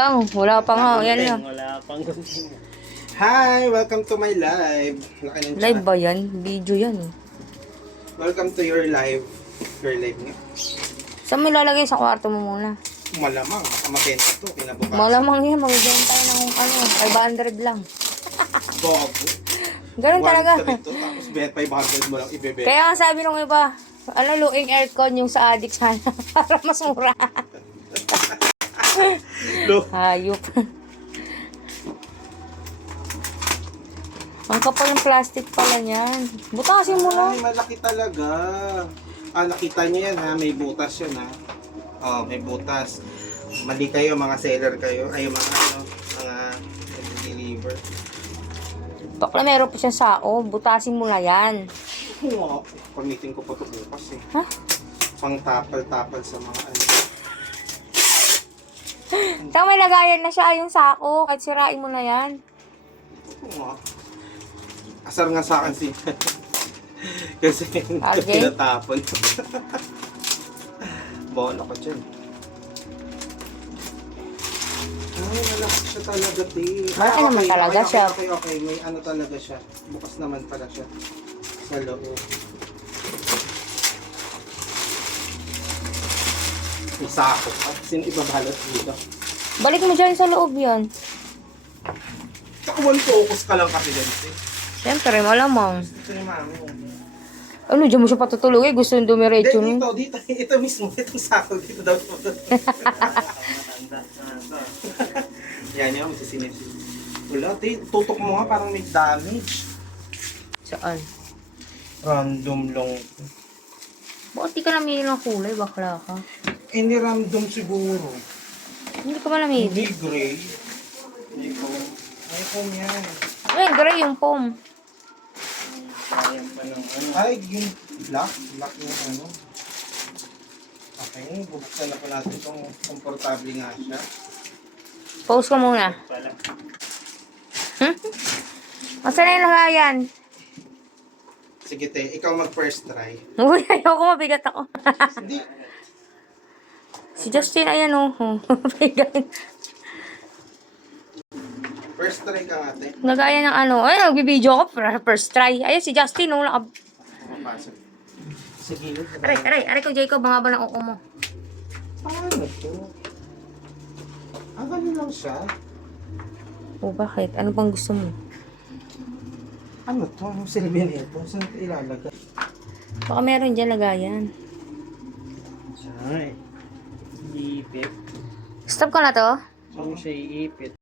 Lang, wala pa nga. Yan lang. Wala pang gunting. Hi! Welcome to my live. Laki ng Live chat. ba yan? Video yan eh. Welcome to your live. Your live nga. Saan mo ilalagay sa kwarto mo muna? Malamang. Mabenta to. Kinabukasan. Malamang yan, magbibenta tayo ng 500 lang. Bobo. Ganun talaga. Ito, tapos 500 mo lang ibebenta. Kaya nga sabi nung iba, luing aircon yung sa addict sana para mas mura. Hayop. Ang kapal ng plastic pala niyan. Butasin mo na. Ay, malaki talaga. Nakita niyo yan ha. May butas yan ha. Oh, may butas. Mali kayo, mga seller kayo. Ay, mga deliver. Bakla meron pa siya sao. Butasin mo na yan. Oo. Pag-meeting ko pa ito bukas eh. Ha? Pang tapal-tapal sa mga ano. Tama, may lagayan na siya yung sako. Kahit sirain mo na yan. Oo. Asar nga sa akin si kasi RJ? pinatapon. Bola ko dyan. Ay, malaki siya talaga, te. Malaki naman talaga siya. Okay. May ano talaga siya. Bukas naman pala siya. Sa loob. May sako pa. Sino ibabalot dito? Balik mo dyan sa loob yan. Tsaka one focus ka lang kasi dyan, te. Siyempre, malamang. Ito ni mami. Ano, dyan mo siya patutulugin? Gusto yung dumiretso nun? Dito. Ito mismo. Itong sako dito daw. Yan, masisinip. Wala, te. Tutok mo nga parang may damage. Saan? Random lang. Bakit di ka namili ng kulay? Bakla ka. Any random siguro. Hindi ka ba namili? Hindi gray. Hindi ko. Ay, kung yan. Ay, gray yung foam. Sayang pa ng ano. Ay, yung black. Black yung ano. Okay, bubuksan na po natin itong komportable nga siya. Pause ko muna. Pala. Masa na yung lagayan? Sige, te. Ikaw mag-first try. Uy, ayoko, mabigat ako. Hindi. Si Justin, ayan o. Mabigat. First try ka nga, te. Lagayan ng ano. Ay, nagbibideo ako. First try. Ayun, si Justin. Oh, Pumapasok. Sige. aray ko, Jacob. Mga ba ng uko mo? Paano to? Ganun lang siya. O, bakit? Ano bang gusto mo? Ano to? Anong silbi nito? Saan ito ilalagay? Baka meron dyan lagayan. Ay. Iipit. Stop ko na to. Saan mo siya iipit?